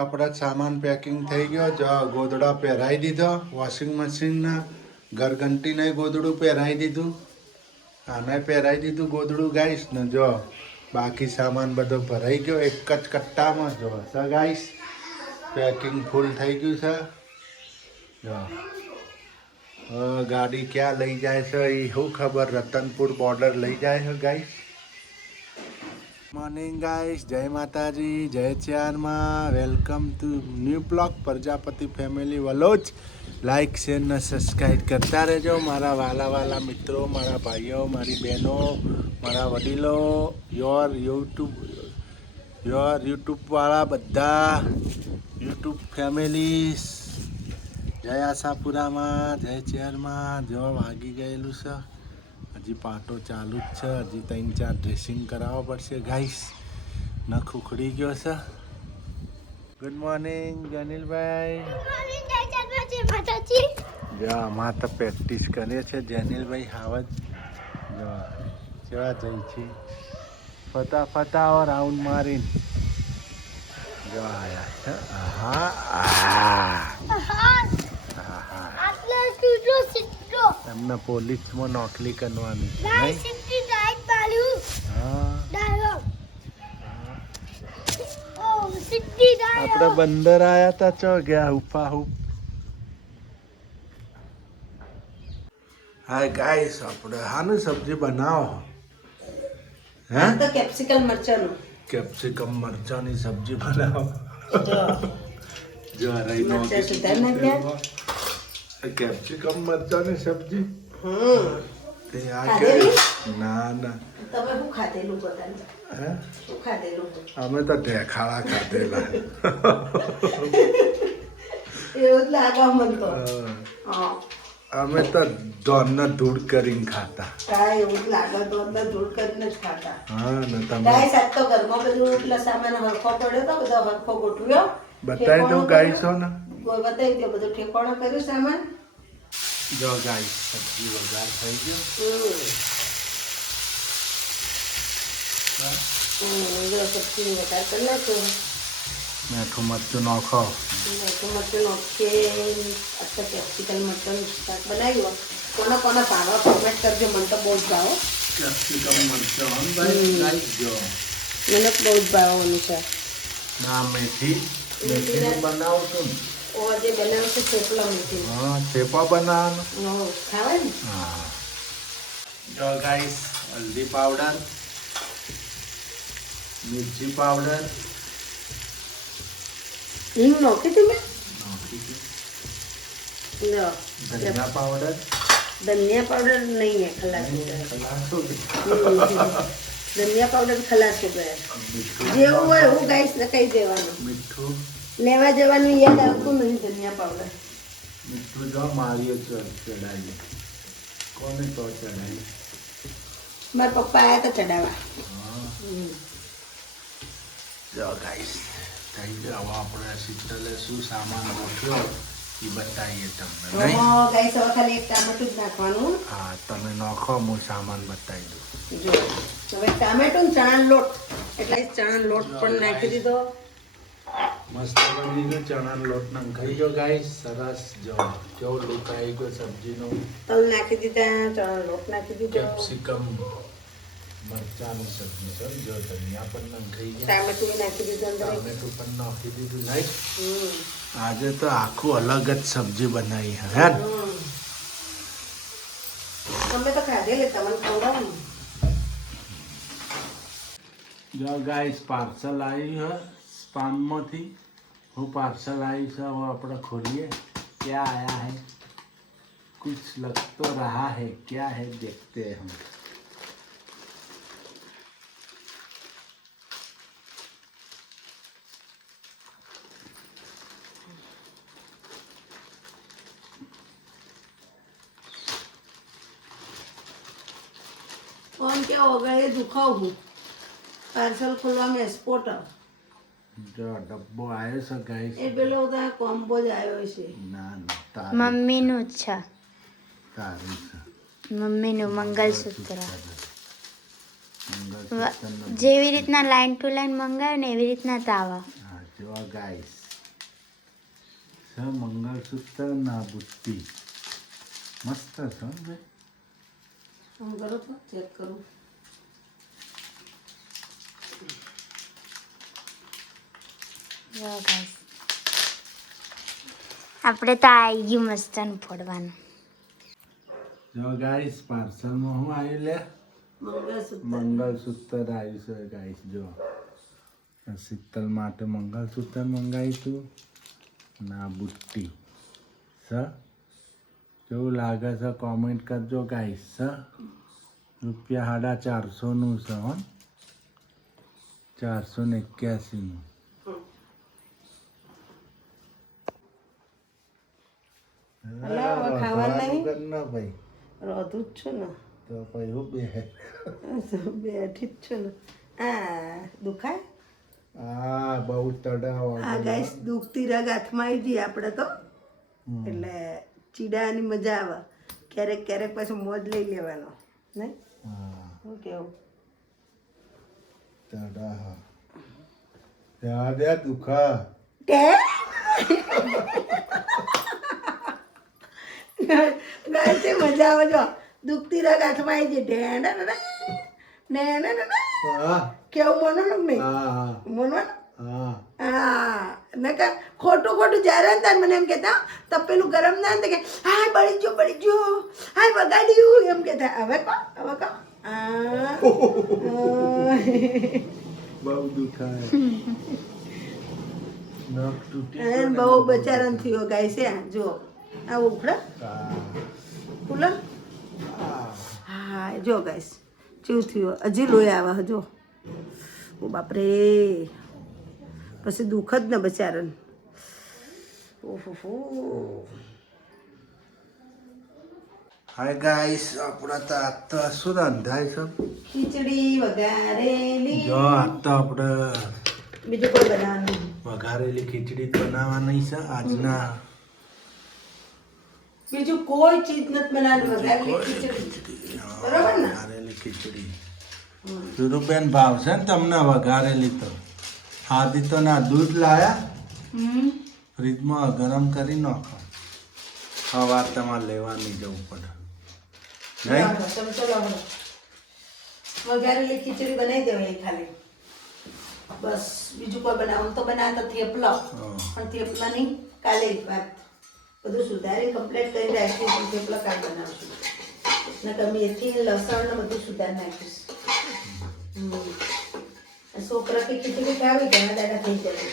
આપણા સામાન પેકિંગ થઈ ગયો. જો ગોદડા પહેરાવી દીધો, વોશિંગ મશીનના ઘરઘંટી નહીં ગોદડું પહેરાવી દીધું, આને પહેરાવી દીધું ગોદડું ગાઈશ ને. જો બાકી સામાન બધો ભરાઈ ગયો એક જ કટ્ટામાં. જો સર ગાઈશ પેકિંગ ફૂલ થઈ ગયું છે. જો ગાડી ક્યાં લઈ જાય છે એ શું ખબર. રતનપુર બોર્ડર લઈ જાય છે ગાઈશ. મોર્નિંગ ગાઈસ, જય માતાજી, જય ચારમાં. Welcome to new blog Prajapati family વલોચ. લાઈક શેર ને સબસ્ક્રાઈબ કરતા રહેજો મારા વાલા મિત્રો, મારા ભાઈઓ, મારી બહેનો, મારા વડીલો, યોર યુટ્યુબવાળા બધા યુટ્યુબ ફેમિલી. જય આશાપુરામાં, જય ચેરમાં. જો વાગી ગયેલું છે, હજી પાટો ચાલુ જ છે. હજી 3-4 ડ્રેસિંગ કરાવવા પડશે ગાઈસ. નખ ઉખડી ગયો છે. ગુડ મોર્નિંગ જેનિલભાઈ. જો આમાં તો પ્રેક્ટિસ કરે છે જેનિલભાઈ. હાવજ જો કેવા જઈ છે ફટાફટ રાઉન્ડ મારીને. જો આયા છે. એમને પોલીસમાં નોકરી કરવાની. આપણે બંદર આયા તા, ચો ગયા હુફા હુપ. હાય ગાઈસ, આપણે હાનું સબ્જી બનાવો? હે તો કેપ્સિકમ મરચાનું. કેપ્સિકમ મરચાની સબ્જી બનાવો. જો રહી નો કેપ્સિકમ મરચાની સબ્જી. તે આ કે ના ના તમે શું ખાધેલું બધાને? હે શું ખાધેલું? અમે તો ઢેખાડા ખાધેલા. એવું જ લાગે મને તો. અમે તો ધોનને ધૂળ કરીને ખાતા. કાંઈ એવું જ લાગે, દોડને ધૂળ કરીને જ ખાતા. હા ને તમે ગાઈસ, આજ તો ઘરમાં બધું એટલે સામાન હરખો પડ્યો તો, બધો હરખો ગોઠવ્યો. બતાવી દઉં ગાઈસો ને. બતાવી દો, બધું ઠેકાણો કર્યું સામાન. જો ગાઈસ સબ્જી વઘાર થઈ ગયો. જો સબ્જી વઘાર કરી નાખ્યો. મીઠું મરચું નાખો. મીઠું મરચું નાખીએ. અત્યારે કેપ્સિકમ મરચાંનું શાક બનાવ્યું. કોને ભાવે કોમેન્ટ કરજો. મને તો બહુ જ ભાવે કેપ્સિકમ મરચાં ભાઈ નાખજો. મને બહુ જ ભાવવાનું છે. ના મેથીનું બનાવું છું ને. ઓ જે બનાવે છે થેપલા મેથી. હા, થેપા બનાવવાનું. ખાવાય ને. હા. જો ગાઈસ હલ્દી પાવડર, મિર્ચી પાવડર હિંગ નાખી તમે? નાખી છે. લો ધનિયા પાવડર. ધનિયા પાવડર નહીં હે, ખલાસ હો ગયા. ધનિયા પાવડર ખલાસ હો ગયા. જેવું હોય એવું ગાઈસ ને કહી દેવાનું. મીઠું લેવા જવાનું યાદ આવતું નહીં. ધનિયા પાવડર મીઠું જો મારીએ ચડાવીએ. કોને તો ચડાવીએ? મારા પપ્પા આવ્યા તો ચડાવવા. જો ગાઈસ થઈ ગયો. હવે આપણે શીતલે શું સામાન ગોઠવ્યો એ બતાવીએ તમને. ગાઈસ હવે ખાલી એક ટામેટું જ નાખવાનું. હા, તમે નાખો, હું સામાન બતાવી દઉં. જો હવે ટામેટું ને ચણા લોટ, એટલે ચણા લોટ પણ નાખી દીધો. મસ્ત બની ગયો. ચણાનો લોટ નાખાઈ ગયો ગાઈસ. સરસ. જો કેવો લુક આવી ગયો સબ્જીનો. તલ નાખી દીધા, ચણા લોટ નાખી દીધો. કેપ્સિકમ મરચાની સબ્જી છે. જો ધનિયા પણ નાખાઈ ગયા. ટામેટું નાખી દીધું અંદર. ટામેટું પણ નાખી દીધું. લાઈક આજે તો આખું અલગ જ સબ્જી બનાવી હે. તમે તો ખાધેલી, તમને ખવડાવું. જો ગાઈસ પાર્સલ આવ્યું હે સ્પામમાંથી. હું પાર્સલ આવ્યું છે. હવે આપણે ખોલીએ. ક્યાં આયા હે? कुछ लग तो रहा है. क्या है देखते हैं हम. फोन क्या हो गया? ये दुखाओ हूँ. पार्सल खोलवा में स्पोर्ट. જો ડબ્બો આવ્યો છે ગાઈસ. એ પેલો ત્યાં કોમ્બો જ આવ્યો છે. ના ના મમ્મીનું જ છે. તારું છે. મમ્મીનું મંગલસૂત્ર. જેવી રીતના લાઈન ટુ લાઈન મંગાવે ને એવી રીતના તાવા. હા જો ગાઈસ મંગળસૂત્ર ના બુટ્ટી મસ્ત છે હો ભાઈ. હું કરો તો ચેક કરું. જો guys. આપણે તો આવી ગયું મસ્તન ફોડવાનું. જો ગાઈસ પાર્સલમાં હું આવ્યું લે મંગળસૂત્ર. મંગળસૂત્ર આવ્યું છે ગાઈસ. જો શીતલ માટે મંગળસૂત્ર મંગાવ્યું હતું ના બુટ્ટી સર કેવું લાગે છે કોમેન્ટ કરજો ગાઈસ. રૂપિયા 450નું છે હો 481નું. અલા, હવે ખાવાનું નહીં? ના ભાઈ રોધું જ છું ને. તો ભાઈ હું બે બેઠી જ છું ને. આ દુખાય? આ બહુ તડાવ આ ગાઈસ દુખતી રગ હાથમાં આવી જઈએ આપણે તો એટલે ચીડાની મજા આવે. ક્યારેક ક્યારેક પછી મોજ લઈ લેવાનો નહીં? હા શું કેવું? તડા ત્યાં દે દુખા કે ગાઈસ એ મજા આવે. જો દુખતી રગ હાથમાં આવી જઈએ ઢેંડા હા કેવું મોનવાનું નહીં? હા મોનવાનું. હા હા નકર ખોટું ખોટું જ્યારે ને ત્યારે મને એમ કહેતા તપેલું ગરમ ના ને કે હાય બળી ગયો હાય બગાડ્યું એમ કહેતા. હવે કહો બહુ દુખાય નખ તૂટી એન બહુ બચારાને થયો ગાય છે. જો આ ઉખડા કુલર. હા જો ગાઈસ કેવું થયું. હજી લોહી આવે જો. ઓ બાપરે પછી દુઃખ જ ને બચારાને. ઓહો. હાય ગાઈસ આપણા તો આજ તો શું રંધાય છે ખીચડી વઘારેલી. જો આજ તો આપણે બીજું કોઈ બનાવવાનું. વઘારેલી ખીચડી જ બનાવવાની છે આજના. બીજું કોઈ ચીજ નથી બનાવવાની. વઘારેલી ખીચડી બરોબર ને? વઘારેલી ખીચડી સુરુબેન ભાવશે ને તમને વઘારેલી તો. આદિ તો ના દૂધ લાયા ફ્રીજમાં ગરમ કરી નાખો. સવાર તમારે લેવાની જવું પડે નહીં. તમે ચલો વઘારેલી ખીચડી બનાવી દેવાય ખાલી બસ. બીજું કોઈ બનાવું તો બનાવતા થેપલા પણ થેપલા નહીં કાલે જ વાત બધું સુધારી કમ્પ્લીટ કરી રાખીશું. થેપલા કાલ બનાવશું ને મેથી લસણ ને બધું સુધારી નાખીશ. છોકરા કે ખીચડી ખાવી ઘણા દાડા થઈ જાય.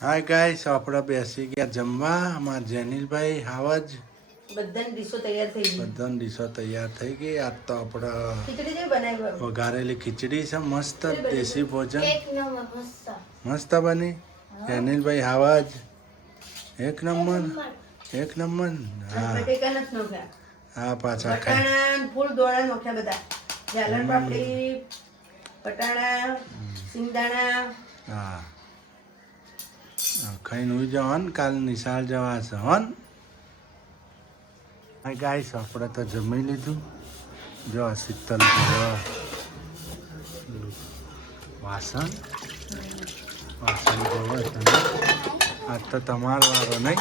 હાય ગાઈસ આપણે બેસી ગયા જમવા. અમારા જેનિલભાઈ હાવજ બધાની ડીશો તૈયાર થઈ ગઈ. બધાની ડીશો તૈયાર થઈ ગઈ. આજ તો આપણે ખીચડી જેવી બનાવી વઘારેલી ખીચડી છે મસ્ત દેશી ભોજન એક નંબર મસ્ત. મસ્ત બની. જેનિલભાઈ હાવજ એક નંબર એક નંબર. હા બટેકા નથી નોખ્યા. હા પાછા ખાઈ વટાણા ફૂલ દોડા નોખ્યા બધા. જાલણ પાપડી વટાણા સિંગદાણા. હા ખાઈને ઉઈ જવાનું. કાલ નિશાળ જવા છે હન. હાય ગાઈસ આપણે તો જમી લીધું. જો શીતલ વાસણ વાસણ જોવે છે ને? આજ તો તમારો વારો નહીં.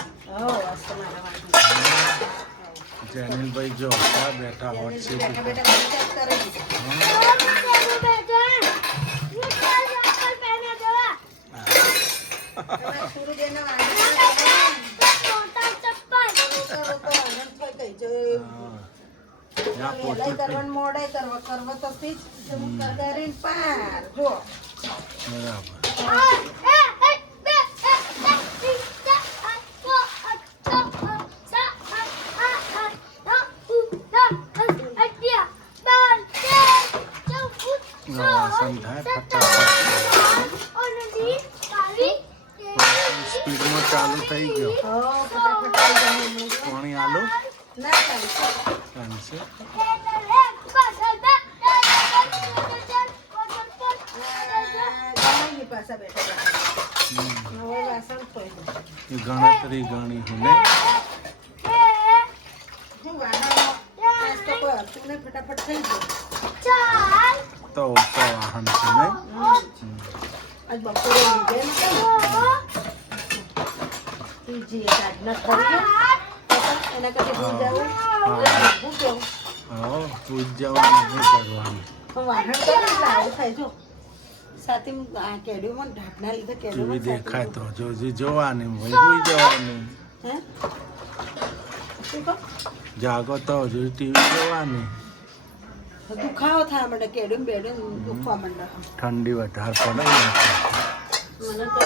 જેનિલભાઈ જો ક્યાં બેઠા હોટ સીટ મોડે કરવા તો કરીને પાર જો બરાબર. વાસણ થાય ફટાફટ. સ્પીડમાં ચાલુ થઈ ગયો. પાણી આલો ના ચાલશે. ચાલશે. પાછા બેઠા હવે વાસણ કોઈ એ ગણતરી ગણી હું નહીં. હું વાહનો તો કોઈ હતું નહીં ફટાફટ થઈ ગયું. તો ઓછો વાહન છે નહીં. આજ બપોરે ઊંઘે નતા તીજી કાઢના ખરીએ એના કરતા ભૂલ જાવ હું કેવું હા પૂજ જવાનું નહીં કરવાનું વાહણ તો આવું થાય જો સાથે કેડ્યુમાં ઢાંકના લીધે ટીવી કેડ્યુમાં દેખાય તો જોવાની હોય સુઈ જવાનું હે શું કહો જાગો તો હજુ ટીવી જોવાની દુખાવો થાય મને કેડ્યુમ બેડ્યુમ દુખવા માંડે ઠંડી વધારે પડે ને મને તો